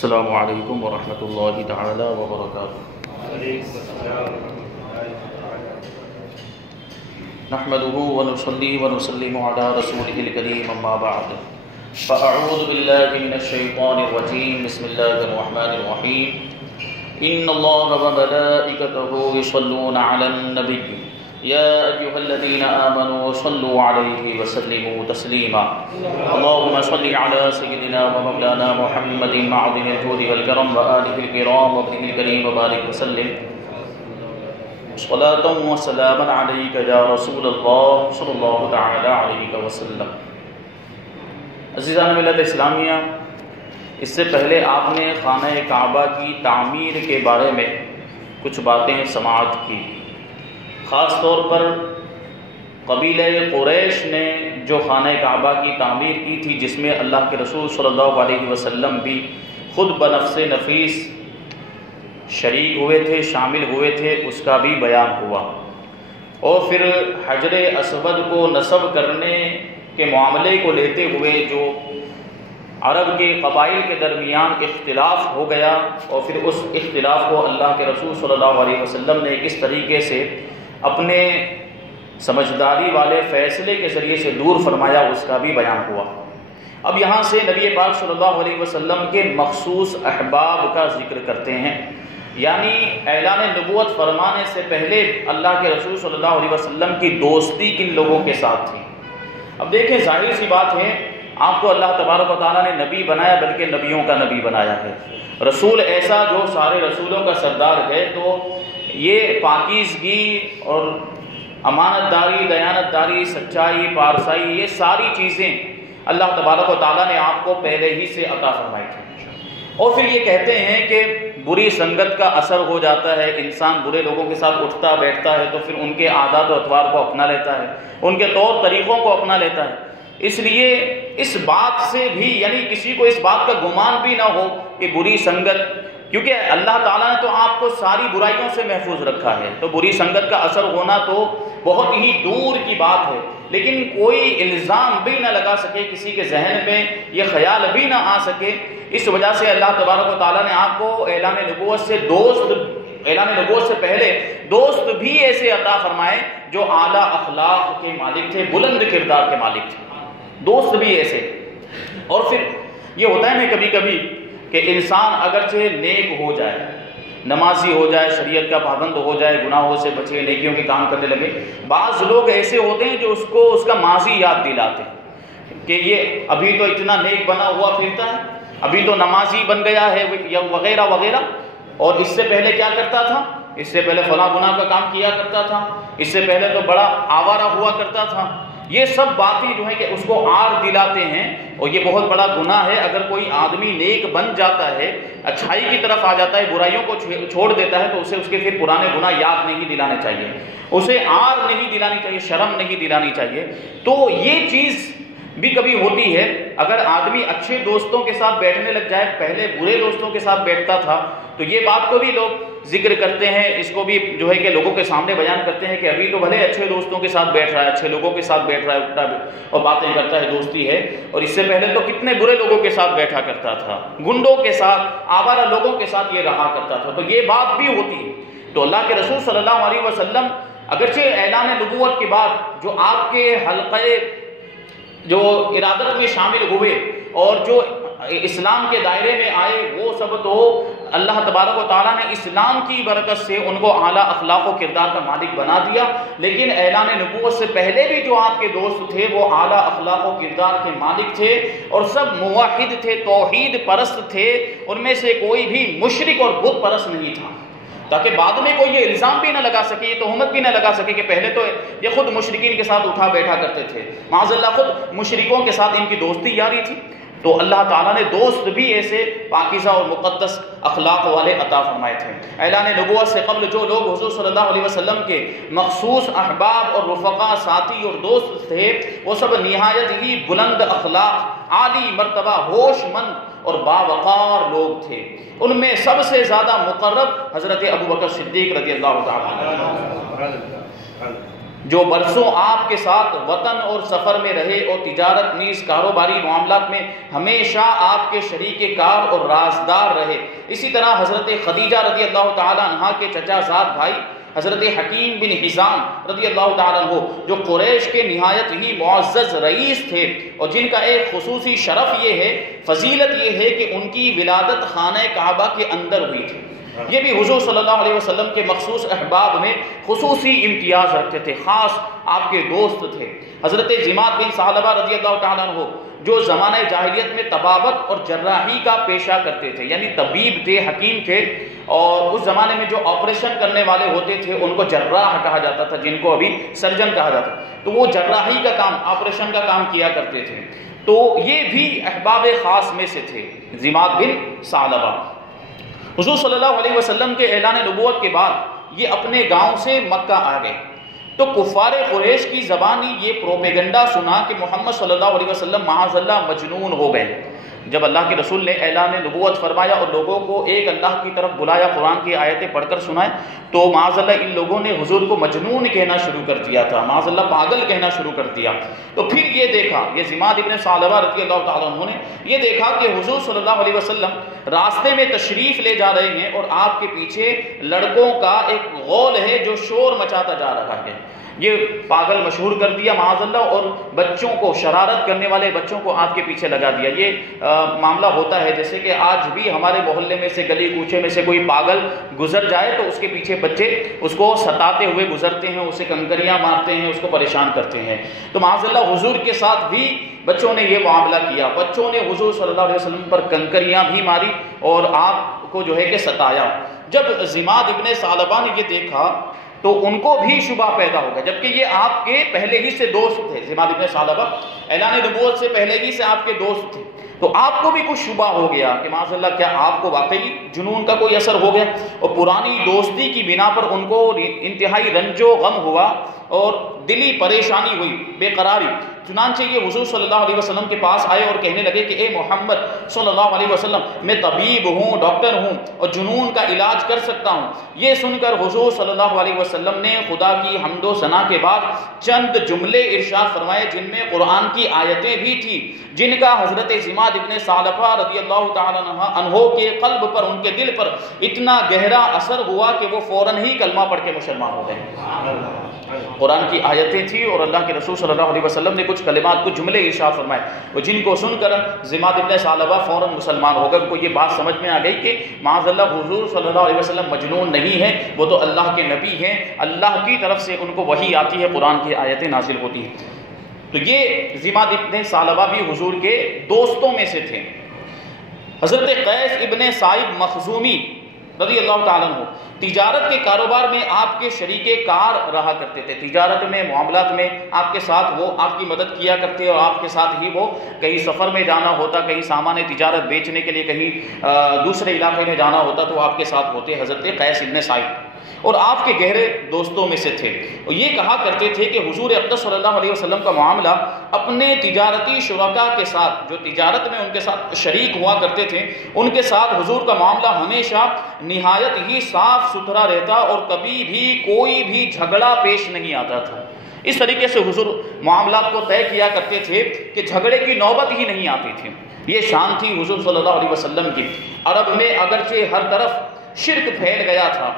السلام علیکم ورحمۃ اللہ تعالی وبرکاتہ۔ نحمده ونصلي ونسلم على رسوله الكريم اما بعد فاعوذ بالله من الشیطان الرجیم بسم اللہ الرحمن الرحیم ان اللہ وملائکته یصلون علی النبی یا ایھا الذین آمنوا صلوا علیہ وسلموا تسلیما اللهم صل علی سیدنا ومولانا محمد معدن الجود والکرم وآلہ الکرام وابنہ الکریم وبارک وسلم صلاۃ و سلاما علیک یا رسول اللہ صلی اللہ تعالی علیہ وسلم۔ عزیزان ملت اسلامیہ، اس سے پہلے آپ نے خانہ کعبہ کی تعمیر کے بارے میں کچھ باتیں سماعت کی، خاص طور پر قبیلہ قریش نے جو خانہ کعبہ کی تعمیر کی تھی، جس میں اللہ کے رسول صلی اللہ علیہ وسلم بھی خود بنفس نفیس شریک ہوئے تھے، شامل ہوئے تھے، اس کا بھی بیان ہوا۔ اور پھر حجر اسود کو نصب کرنے کے معاملے کو لیتے ہوئے جو عرب کے قبائل کے درمیان اختلاف ہو گیا، اور پھر اس اختلاف کو اللہ کے رسول صلی اللہ علیہ وسلم نے کس طریقے سے اپنے سمجھداری والے فیصلے کے ذریعے سے دور فرمایا، اس کا بھی بیان ہوا۔ اب یہاں سے نبی پاک صلی اللہ علیہ وسلم کے مخصوص احباب کا ذکر کرتے ہیں، یعنی اعلان نبوت فرمانے سے پہلے اللہ کے رسول صلی اللہ علیہ وسلم کی دوستی کن لوگوں کے ساتھ تھی۔ اب دیکھیں، ظاہر سی بات ہے، آپ کو اللہ تبارک و تعالیٰ نے نبی بنایا، بلکہ نبیوں کا نبی بنایا ہے، رسول ایسا جو سارے رسولوں کا سردار ہے، تو یہ پاکیزگی اور امانت داری، دیانت داری، سچائی، پارسائی، یہ ساری چیزیں اللہ تبارک و تعالیٰ نے آپ کو پہلے ہی سے عطا فرمائی تھی۔ اور پھر یہ کہتے ہیں کہ بری سنگت کا اثر ہو جاتا ہے، انسان برے لوگوں کے ساتھ اٹھتا بیٹھتا ہے تو پھر ان کے عادات و اطوار کو اپنا لیتا ہے، ان کے طور طریقوں کو اپنا لیتا ہے۔ اس لیے اس بات سے بھی، یعنی کسی کو اس بات کا گمان بھی نہ ہو کہ بری سنگت، کیونکہ اللہ تعالیٰ نے تو آپ کو ساری برائیوں سے محفوظ رکھا ہے، تو بری سنگت کا اثر ہونا تو بہت ہی دور کی بات ہے، لیکن کوئی الزام بھی نہ لگا سکے، کسی کے ذہن میں یہ خیال بھی نہ آ سکے۔ اس وجہ سے اللہ تبارک و تعالیٰ نے آپ کو اعلان نبوت سے پہلے دوست بھی ایسے عطا فرمائے جو اعلیٰ اخلاق کے مالک تھے، بلند کردار کے مالک تھے، دوست بھی ایسے۔ اور پھر یہ ہوتا ہے نا کبھی کبھی کہ انسان اگرچہ نیک ہو جائے، نمازی ہو جائے، شریعت کا پابند ہو جائے، گناہوں سے بچے، نیکیوں کے کام کرنے لگے، بعض لوگ ایسے ہوتے ہیں جو اس کا ماضی یاد دلاتے ہیں کہ یہ ابھی تو اتنا نیک بنا ہوا پھرتا ہے، ابھی تو نمازی بن گیا ہے، یا وغیرہ وغیرہ، اور اس سے پہلے کیا کرتا تھا، اس سے پہلے فلاں گناہ کا کام کیا کرتا تھا، اس سے پہلے تو بڑا آوارہ ہوا کرتا تھا۔ یہ سب باتیں جو ہیں کہ اس کو آر دلاتے ہیں، اور یہ بہت بڑا گناہ ہے۔ اگر کوئی آدمی نیک بن جاتا ہے، اچھائی کی طرف آ جاتا ہے، برائیوں کو چھوڑ دیتا ہے، تو اسے اس کے پھر پرانے گناہ یاد نہیں دلانے چاہیے، اسے آر نہیں دلانی چاہیے، شرم نہیں دلانی چاہیے۔ تو یہ چیز بھی کبھی ہوتی ہے، اگر آدمی اچھے دوستوں کے ساتھ بیٹھنے لگ جائے، پہلے برے دوستوں کے ساتھ بیٹھتا تھا، تو یہ بات کو بھی لوگ ذکر کرتے ہیں، اس کو بھی جو ہے کہ لوگوں کے سامنے بیان کرتے ہیں کہ ابھی تو بھلے اچھے دوستوں کے ساتھ بیٹھ رہا ہے، اچھے لوگوں کے ساتھ بیٹھ رہا ہے، اٹھتا اور باتیں کرتا ہے، دوستی ہے، اور اس سے پہلے تو کتنے برے لوگوں کے ساتھ بیٹھا کرتا تھا، گنڈوں کے ساتھ، آوارہ لوگوں کے ساتھ یہ رہا کرتا تھا۔ تو یہ بات بھی ہوتی ہے۔ تو اللہ کے رسول صلی اللہ علیہ وسلم اگرچہ اعلان نبوت کے بعد جو آپ کے حلقے جو ارادت میں شامل ہوئے اور جو اسلام کے دائرے میں آئے، وہ سب تو اللہ تبارک و تعالیٰ نے اسلام کی برکت سے ان کو اعلیٰ اخلاق و کردار کا مالک بنا دیا، لیکن اعلان نبوت سے پہلے بھی جو آپ کے دوست تھے وہ اعلیٰ اخلاق و کردار کے مالک تھے، اور سب موحد تھے، توحید پرست تھے، ان میں سے کوئی بھی مشرک اور بت پرست نہیں تھا، تاکہ بعد میں کوئی یہ الزام بھی نہ لگا سکے، یہ تہمت بھی نہ لگا سکے کہ پہلے تو یہ خود مشرکین کے ساتھ اٹھا بیٹھا کرتے تھے، معاذ اللہ خود مشرکوں کے ساتھ ان کی دوستی جاری تھی۔ تو اللہ تعالیٰ نے دوست بھی ایسے پاکیزہ اور مقدس اخلاق والے عطا فرمائے تھے۔ اعلان نبوت سے قبل جو لوگ حضور صلی اللہ علیہ وسلم کے مخصوص احباب اور رفقا، ساتھی اور دوست تھے، وہ سب نہایت ہی بلند اخلاق، عالی مرتبہ، ہوش مند اور باوقار لوگ تھے۔ ان میں سب سے زیادہ مقرب حضرت ابوبکر صدیق رضی اللہ تعالیٰ عنہ، جو برسوں آپ کے ساتھ وطن اور سفر میں رہے اور تجارت نیز کاروباری معاملات میں ہمیشہ آپ کے شریک کار اور رازدار رہے۔ اسی طرح حضرت خدیجہ رضی اللہ تعالی عنہ کے چچا زاد بھائی حضرت حکیم بن حزام رضی اللہ تعالیٰ عنہ، جو قریش کے نہایت ہی معزز رئیس تھے اور جن کا ایک خصوصی شرف یہ ہے، فضیلت یہ ہے کہ ان کی ولادت خانہ کعبہ کے اندر ہوئی تھی۔ یہ بھی حضور صلی اللہ علیہ وسلم کے مخصوص احباب میں خصوصی امتیاز رکھتے تھے، خاص آپ کے دوست تھے۔ حضرت جماد بن ثعلبہ رضی اللہ تعالیٰ عنہ جو زمانہ جاہلیت میں طبابت اور جراحی کا پیشہ کرتے تھے، یعنی طبیب تھے، حکیم تھے، اور اس زمانے میں جو آپریشن کرنے والے ہوتے تھے ان کو جراح کہا جاتا تھا، جن کو ابھی سرجن کہا جاتا تھا، تو وہ جراحی کا کام، آپریشن کا کام کیا کرتے تھے۔ تو یہ بھی احباب خاص میں سے تھے، جماد بن ثعلبہ۔ حضور صلی اللہ علیہ وسلم کے اعلان نبوت کے بعد یہ اپنے گاؤں سے مکہ آ گئے، تو کفار قریش کی زبانی یہ پروپیگنڈا سنا کہ محمد صلی اللہ علیہ وسلم معاذ اللہ مجنون ہو گئے۔ جب اللہ کے رسول نے اعلان نبوت فرمایا اور لوگوں کو ایک اللہ کی طرف بلایا، قرآن کی آیتیں پڑھ کر سنائے، تو معاذ اللہ ان لوگوں نے حضور کو مجنون کہنا شروع کر دیا تھا، معاذ اللہ پاگل کہنا شروع کر دیا۔ تو پھر یہ دیکھا، یہ جماد ابن ثعلبہ رضی اللہ تعالیٰ عنہ نے یہ دیکھا کہ حضور صلی اللہ علیہ وسلم راستے میں تشریف لے جا رہے ہیں اور آپ کے پیچھے لڑکوں کا ایک غول ہے جو شور مچاتا جا رہا ہے۔ یہ پاگل مشہور کر دیا معاذ اللہ، اور بچوں کو، شرارت کرنے والے بچوں کو آپ کے پیچھے لگا دیا۔ یہ معاملہ ہوتا ہے جیسے کہ آج بھی ہمارے محلے میں سے، گلی کوچے میں سے کوئی پاگل گزر جائے تو اس کے پیچھے بچے اس کو ستاتے ہوئے گزرتے ہیں، اسے کنکریاں مارتے ہیں، اس کو پریشان کرتے ہیں۔ تو معاذ اللہ حضور کے ساتھ بھی بچوں نے یہ معاملہ کیا، بچوں نے حضور صلی اللہ علیہ وسلم پر کنکریاں بھی ماری اور آپ کو جو ہے کہ ستایا۔ جب جماد ابن ثعلبہ نے یہ دیکھا تو ان کو بھی شبہ پیدا ہو گیا، جبکہ یہ آپ کے پہلے ہی سے دوست تھے۔ جماد ابن ثعلبہ اعلان نبوت سے پہلے ہی سے آپ کے دوست تھے، تو آپ کو بھی کچھ شبہ ہو گیا کہ معاذ اللہ کیا آپ کو واقعی جنون کا کوئی اثر ہو گیا، اور پرانی دوستی کی بنا پر ان کو انتہائی رنج و غم ہوا اور دلی پریشانی ہوئی، بے قراری۔ چنانچہ یہ حضور صلی اللہ علیہ وسلم کے پاس آئے اور کہنے لگے کہ اے محمد صلی اللہ علیہ وسلم، میں طبیب ہوں، ڈاکٹر ہوں اور جنون کا علاج کر سکتا ہوں۔ یہ سن کر حضور صلی اللہ علیہ وسلم نے خدا کی حمد و ثنا کے بعد چند جملے ارشاد فرمائے جن میں قرآن کی آیتیں بھی تھی، جن کا حضرت جماد ابن ثعلبہ رضی اللہ تعالیٰ عنہ کے قلب پر، ان کے دل پر اتنا گہرا اثر ہوا کہ وہ فوراً ہی کلمہ پڑھ کے مسلمان ہو گئے۔ قرآن کی آیتیں تھی اور اللہ کے رسول صلی اللہ علیہ وسلم نے کچھ کلمات، کچھ جملے ارشاد فرمائے، اور جن کو سن کر جماد ابن ثعلبہ فوراً مسلمان ہو گئے۔ ان کو یہ بات سمجھ میں آ گئی کہ معاذ اللہ حضور صلی اللہ علیہ وسلم مجنون نہیں ہے، وہ تو اللہ کے نبی ہیں، اللہ کی طرف سے ان کو وحی آتی ہے، قرآن کی آیتیں نازل ہوتی ہیں۔ تو یہ جماد ابن ثعلبہ بھی حضور کے دوستوں میں سے تھے۔ حضرت قیس ابن سعید مخزومی رضی اللہ تعالیٰ عنہ تجارت کے کاروبار میں آپ کے شریک کار رہا کرتے تھے، تجارت میں، معاملات میں آپ کے ساتھ وہ آپ کی مدد کیا کرتے، اور آپ کے ساتھ ہی وہ کہیں سفر میں جانا ہوتا، کہیں سامان تجارت بیچنے کے لیے کہیں دوسرے علاقے میں جانا ہوتا تو آپ کے ساتھ ہوتے حضرت قیس ابن سعید، اور آپ کے گہرے دوستوں میں سے تھے۔ اور یہ کہا کرتے تھے کہ حضور اقدس صلی اللہ علیہ وسلم کا معاملہ اپنے تجارتی شرکاء کے ساتھ، جو تجارت میں ان کے ساتھ شریک ہوا کرتے تھے، ان کے ساتھ حضور کا معاملہ ہمیشہ نہایت ہی صاف ستھرا رہتا اور کبھی بھی کوئی بھی جھگڑا پیش نہیں آتا تھا۔ اس طریقے سے حضور معاملات کو طے کیا کرتے تھے کہ جھگڑے کی نوبت ہی نہیں آتی تھی۔ یہ شان تھی حضور صلی اللہ علیہ وسلم کی۔ عرب میں اگرچہ ہر طرف شرک پھیل گیا تھا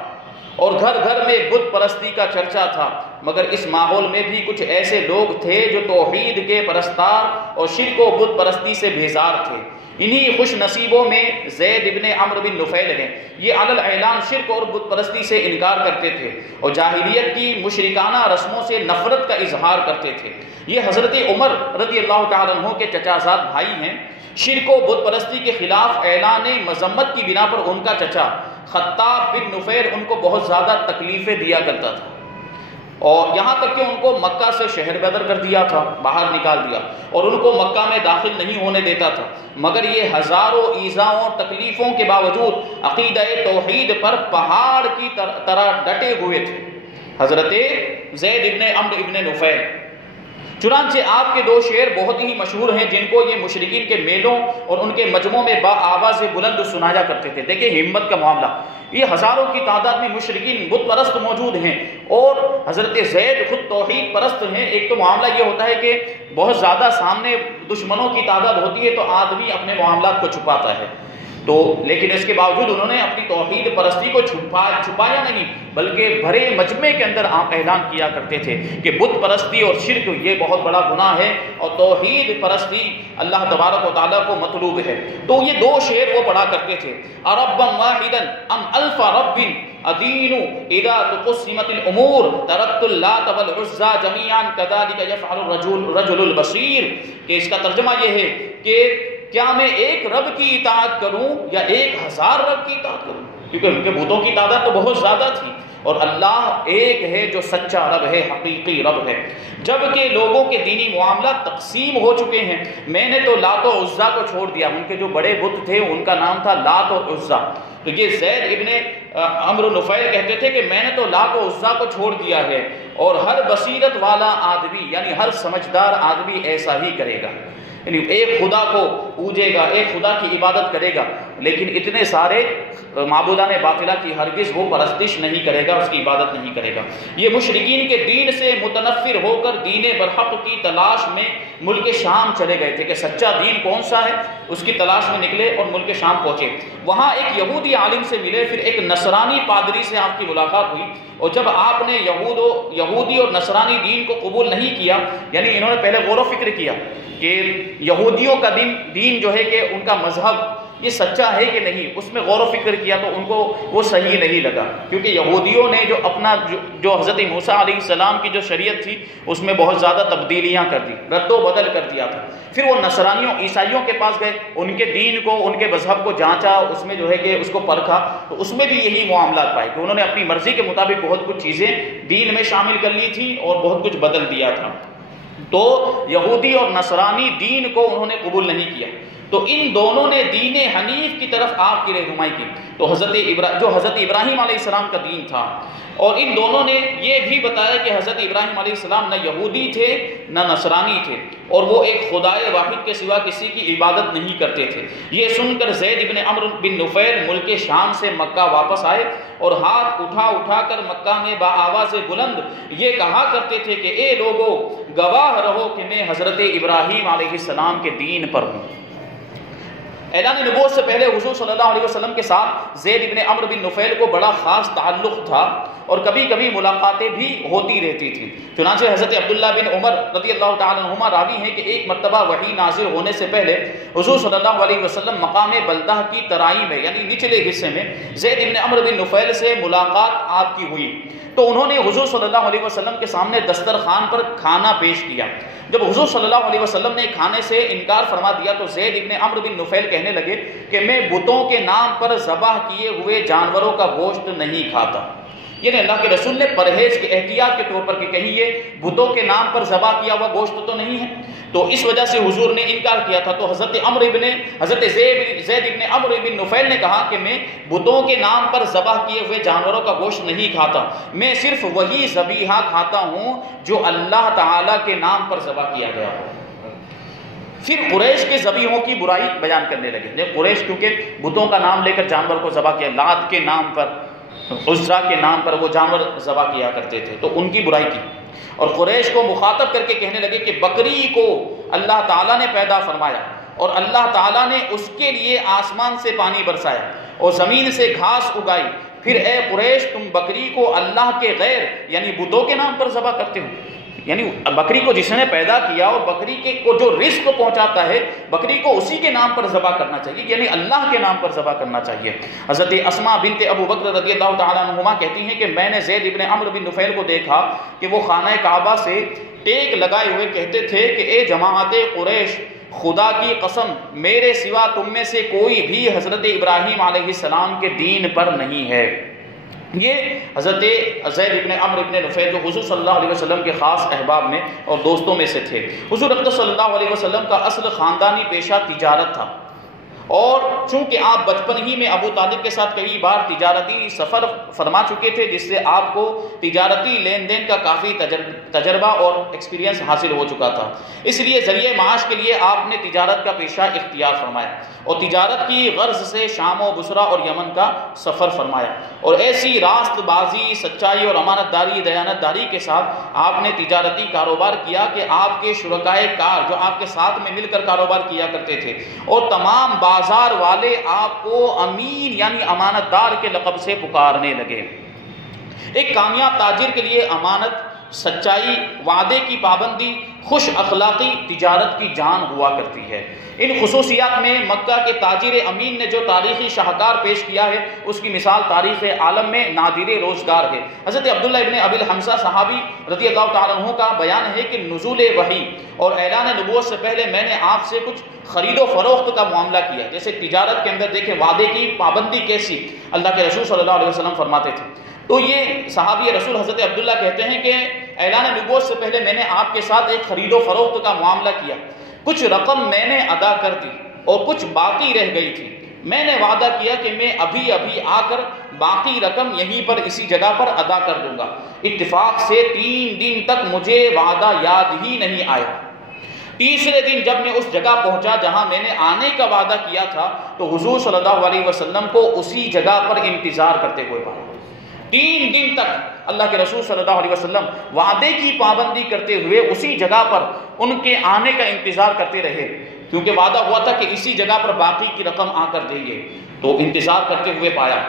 اور گھر گھر میں بت پرستی کا چرچا تھا، مگر اس ماحول میں بھی کچھ ایسے لوگ تھے جو توحید کے پرستار اور شرک و بت پرستی سے بیزار تھے۔ انہی خوش نصیبوں میں زید ابن عمرو بن نفیل ہیں۔ یہ علی الاعلان شرک اور بت پرستی سے انکار کرتے تھے اور جاہلیت کی مشرکانہ رسموں سے نفرت کا اظہار کرتے تھے۔ یہ حضرت عمر رضی اللہ تعالیٰ عنہ کے چچا زاد بھائی ہیں۔ شرک و بت پرستی کے خلاف اعلان مذمت کی بنا پر ان کا چچا خطاب بن نفیل ان کو بہت زیادہ تکلیفیں دیا کرتا تھا، اور یہاں تک کہ ان کو مکہ سے شہر بدر کر دیا تھا، باہر نکال دیا، اور ان کو مکہ میں داخل نہیں ہونے دیتا تھا۔ مگر یہ ہزاروں ایذاؤں اور تکلیفوں کے باوجود عقیدہ توحید پر پہاڑ کی طرح ڈٹے ہوئے تھے۔ حضرت زید ابن عمرو ابن نفیل چنانچہ آپ کے دو شعر بہت ہی مشہور ہیں جن کو یہ مشرکین کے میلوں اور ان کے مجمعوں میں با آواز بلند سنایا کرتے تھے۔ دیکھیں ہمت کا معاملہ، یہ ہزاروں کی تعداد میں مشرکین بت پرست موجود ہیں اور حضرت زید خود توحید پرست ہیں۔ ایک تو معاملہ یہ ہوتا ہے کہ بہت زیادہ سامنے دشمنوں کی تعداد ہوتی ہے تو آدمی اپنے معاملات کو چھپاتا ہے، تو لیکن اس کے باوجود انہوں نے اپنی توحید پرستی کو چھپایا نہیں، بلکہ بھرے مجمع کے اندر آپ اعلان کیا کرتے تھے کہ بت پرستی اور شرک یہ بہت بڑا گناہ ہے اور توحید پرستی اللہ تبارک و تعالیٰ کو مطلوب ہے۔ تو یہ دو شعر وہ پڑھا کرتے تھے، اربا واحدا ام الف رب ادین اذا تقسمت الامور ترکت اللات والعزى جميعا كذلك يفعل الرجل البصير، کہ اس کا ترجمہ یہ ہے کہ کیا میں ایک رب کی اطاعت کروں یا 1000 رب کی اطاعت کروں، کیونکہ ان کے بتوں کی تعداد تو بہت زیادہ تھی اور اللہ ایک ہے جو سچا رب ہے، حقیقی رب ہے۔ جبکہ لوگوں کے دینی معاملات تقسیم ہو چکے ہیں، میں نے تو لات و عزا کو چھوڑ دیا، ان کے جو بڑے بت تھے ان کا نام تھا لات و عزا، تو یہ زید ابن عمرو نفیل کہتے تھے کہ میں نے تو لات و عزا کو چھوڑ دیا ہے، اور ہر بصیرت والا آدمی یعنی ہر سمجھدار آدمی ایسا ہی کرے گا، یعنی ایک خدا کو پوجے گا، ایک خدا کی عبادت کرے گا، لیکن اتنے سارے معبودان باطلہ کی ہرگز وہ پرستش نہیں کرے گا، اس کی عبادت نہیں کرے گا۔ یہ مشرکین کے دین سے متنفر ہو کر دین برحق کی تلاش میں ملک شام چلے گئے تھے کہ سچا دین کون سا ہے، اس کی تلاش میں نکلے اور ملک شام پہنچے۔ وہاں ایک یہودی عالم سے ملے، پھر ایک نصرانی پادری سے آپ کی ملاقات ہوئی، اور جب آپ نے یہودی اور نصرانی دین کو قبول نہیں کیا، یعنی انہوں نے پہلے غور و فکر کیا کہ یہودیوں کا دین جو ہے کہ ان کا مذہب یہ سچا ہے کہ نہیں، اس میں غور و فکر کیا تو ان کو وہ صحیح نہیں لگا، کیونکہ یہودیوں نے جو اپنا جو حضرت موسیٰ علیہ السلام کی جو شریعت تھی اس میں بہت زیادہ تبدیلیاں کر دی، رد و بدل کر دیا تھا۔ پھر وہ نصرانیوں عیسائیوں کے پاس گئے، ان کے دین کو ان کے مذہب کو جانچا، اس میں جو ہے کہ اس کو پرکھا، تو اس میں بھی یہی معاملات پائے کہ انہوں نے اپنی مرضی کے مطابق بہت کچھ چیزیں دین میں شامل کر لی تھی اور بہت کچھ بدل دیا تھا۔ تو یہودی اور نصرانی دین کو انہوں نے قبول نہیں کیا، تو ان دونوں نے دین حنیف کی طرف آپ کی رہنمائی کی، تو جو حضرت ابراہیم علیہ السلام کا دین تھا، اور ان دونوں نے یہ بھی بتایا کہ حضرت ابراہیم علیہ السلام نہ یہودی تھے نہ نصرانی تھے، اور وہ ایک خدائے واحد کے سوا کسی کی عبادت نہیں کرتے تھے۔ یہ سن کر زید ابن عمرو بن نفیل ملک شام سے مکہ واپس آئے اور ہاتھ اٹھا کر مکہ میں بآواز بلند یہ کہا کرتے تھے کہ اے لوگو گواہ رہو کہ میں حضرت ابراہیم علیہ السلام کے دین پر ہوں۔ اعلان نبوت سے پہلے حضور صلی اللہ علیہ وسلم کے ساتھ زید ابن عمرو بن نفیل کو بڑا خاص تعلق تھا اور کبھی کبھی ملاقاتیں بھی ہوتی رہتی تھیں۔ چنانچہ حضرت عبداللہ بن عمر رضی اللہ تعالیٰ عنہما راوی ہیں کہ ایک مرتبہ وحی نازل ہونے سے پہلے حضور صلی اللہ علیہ وسلم مقام بلدہ کی ترائی میں یعنی نچلے حصے میں زید ابن عمرو بن نفیل سے ملاقات آپ کی ہوئی، تو انہوں نے حضور صلی اللہ علیہ وسلم کے سامنے دسترخوان پر کھانا پیش کیا۔ جب حضور صلی اللہ علیہ وسلم نے کھانے سے انکار فرما دیا تو زید ابن عمرو بن نفیل کہنے لگے کہ میں بتوں کے نام پر ذبح کیے ہوئے جانوروں کا گوشت نہیں کھاتا، یعنی اللہ کے رسول نے پرہیز کے احتیاط کے طور پر کہ کہیں یہ بتوں کے نام پر ذبح کیا ہوا گوشت تو نہیں ہے، تو اس وجہ سے حضور نے انکار کیا تھا۔ تو حضرت زید ابن عمرو بن نفیل نے کہا کہ میں بتوں کے نام پر ذبح کیے ہوئے جانوروں کا گوشت نہیں کھاتا، میں صرف وہی ذبیحہ کھاتا ہوں جو اللہ تعالیٰ کے نام پر ذبح کیا گیا ہو۔ پھر قریش کے ذبیحوں کی برائی بیان کرنے لگے۔ قریش کیونکہ بتوں کا نام لے کر جانور کو ذبح کیا، لات کے نام پر، عزرا کے نام پر وہ جانور ذبح کیا کرتے تھے، تو ان کی برائی کی، اور قریش کو مخاطب کر کے کہنے لگے کہ بکری کو اللہ تعالیٰ نے پیدا فرمایا اور اللہ تعالیٰ نے اس کے لیے آسمان سے پانی برسایا اور زمین سے گھاس اگائی، پھر اے قریش تم بکری کو اللہ کے غیر یعنی بتوں کے نام پر ذبح کرتے ہو، یعنی بکری کو جس نے پیدا کیا اور بکری کو جو رزق پہنچاتا ہے بکری کو اسی کے نام پر ذبح کرنا چاہیے، یعنی اللہ کے نام پر ذبح کرنا چاہیے۔ حضرت اسماء بنت ابو بکر رضی اللہ تعالیٰ عنہما کہتی ہیں کہ میں نے زید ابن عمرو بن نفیل کو دیکھا کہ وہ خانہ کعبہ سے ٹیک لگائے ہوئے کہتے تھے کہ اے جماعت قریش، خدا کی قسم میرے سوا تم میں سے کوئی بھی حضرت ابراہیم علیہ السلام کے دین پر نہیں ہے۔ یہ حضرت زید ابن عمرو ابن نفیل جو حضور صلی اللہ علیہ وسلم کے خاص احباب میں اور دوستوں میں سے تھے۔ حضور اقدس صلی اللہ علیہ وسلم کا اصل خاندانی پیشہ تجارت تھا، اور چونکہ آپ بچپن ہی میں ابو طالب کے ساتھ کئی بار تجارتی سفر فرما چکے تھے، جس سے آپ کو تجارتی لین دین کا کافی تجربہ اور ایکسپیرینس حاصل ہو چکا تھا، اس لیے ذریعہ معاش کے لیے آپ نے تجارت کا پیشہ اختیار فرمایا اور تجارت کی غرض سے شام و بصرہ اور یمن کا سفر فرمایا، اور ایسی راست بازی، سچائی اور امانت داری، دیانت داری کے ساتھ آپ نے تجارتی کاروبار کیا کہ آپ کے شرکائے کار جو آپ کے ساتھ میں مل کر کاروبار کیا کرتے تھے اور تمام بازار والے آپ کو امین یعنی امانت دار کے لقب سے پکارنے لگے۔ ایک کامیاب تاجر کے لیے امانت، سچائی، وعدے کی پابندی، خوش اخلاقی تجارت کی جان ہوا کرتی ہے۔ ان خصوصیات میں مکہ کے تاجر امین نے جو تاریخی شاہکار پیش کیا ہے اس کی مثال تاریخ عالم میں نادر روزگار ہے۔ حضرت عبداللہ ابن ابی الحمزہ صحابی رضی اللہ تعالیٰ عنہ کا بیان ہے کہ نزول وحی اور اعلان نبوت سے پہلے میں نے آپ سے کچھ خرید و فروخت کا معاملہ کیا، جیسے تجارت کے اندر دیکھیں وعدے کی پابندی کیسی اللہ کے رسول صلی اللہ علیہ وسلم فرماتے تھے۔ تو یہ صحابی رسول حضرت عبداللہ کہتے ہیں کہ اعلان نبوت سے پہلے میں نے آپ کے ساتھ ایک خرید و فروخت کا معاملہ کیا، کچھ رقم میں نے ادا کر دی اور کچھ باقی رہ گئی تھی، میں نے وعدہ کیا کہ میں ابھی آ کر باقی رقم یہیں پر اسی جگہ پر ادا کر دوں گا۔ اتفاق سے 3 دن تک مجھے وعدہ یاد ہی نہیں آیا۔ تیسرے دن جب میں اس جگہ پہنچا جہاں میں نے آنے کا وعدہ کیا تھا تو حضور صلی اللہ علیہ وسلم کو اسی جگہ پر انتظار کرتے ہوئے پایا۔ 3 دن تک اللہ کے رسول صلی اللہ علیہ وسلم وعدے کی پابندی کرتے ہوئے اسی جگہ پر ان کے آنے کا انتظار کرتے رہے، کیونکہ وعدہ ہوا تھا کہ اسی جگہ پر باقی کی رقم آ کر دیں گے، تو انتظار کرتے ہوئے پایا۔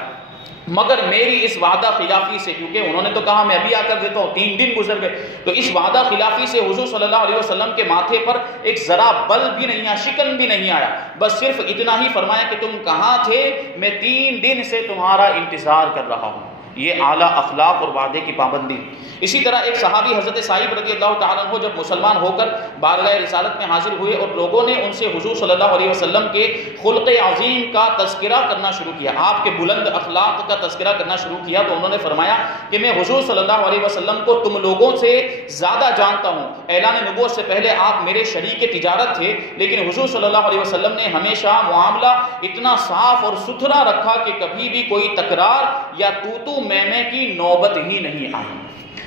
مگر میری اس وعدہ خلافی سے، کیونکہ انہوں نے تو کہا میں ابھی آ کر دیتا ہوں، 3 دن گزر گئے، تو اس وعدہ خلافی سے حضور صلی اللہ علیہ وسلم کے ماتھے پر ایک ذرا بل بھی نہیں آیا، شکن بھی نہیں آیا، بس صرف اتنا ہی فرمایا کہ تم کہاں تھے، میں 3 دن سے تمہارا انتظار کر رہا ہوں۔ یہ اعلیٰ اخلاق اور وعدے کی پابندی۔ اسی طرح ایک صحابی حضرت سعید رضی اللہ تعالیٰ عنہ جب مسلمان ہو کر بارگاہ رسالت میں حاضر ہوئے اور لوگوں نے ان سے حضور صلی اللہ علیہ وسلم کے خلق عظیم کا تذکرہ کرنا شروع کیا، آپ کے بلند اخلاق کا تذکرہ کرنا شروع کیا، تو انہوں نے فرمایا کہ میں حضور صلی اللہ علیہ وسلم کو تم لوگوں سے زیادہ جانتا ہوں، اعلان نبوت سے پہلے آپ میرے شریک تجارت تھے، لیکن حضور صلی اللہ علیہ وسلم نے ہمیشہ معاملہ اتنا صاف اور ستھرا رکھا کہ کبھی بھی کوئی تکرار یا تو میں کی نوبت ہی نہیں آئی۔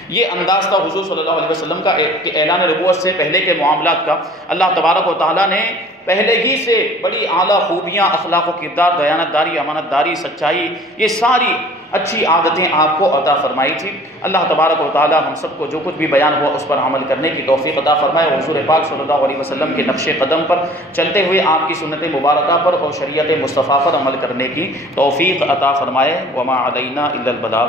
یہ انداز تھا حضور صلی اللہ علیہ وسلم کا اعلان نبوت سے پہلے کے معاملات کا۔ اللہ تبارک و تعالیٰ نے پہلے ہی سے بڑی اعلیٰ خوبیاں، اخلاق و کردار، دیانت داری، امانت داری، سچائی، یہ ساری اچھی عادتیں آپ کو عطا فرمائی تھی۔ اللہ تبارک و تعالیٰ ہم سب کو جو کچھ بھی بیان ہوا اس پر عمل کرنے کی توفیق عطا فرمائے، حضور پاک صلی اللہ علیہ وسلم کے نقش قدم پر چلتے ہوئے آپ کی سنت مبارکہ پر اور شریعت مصطفیٰ پر عمل کرنے کی توفیق عطا فرمائے۔ وما علینا الا البلاغ۔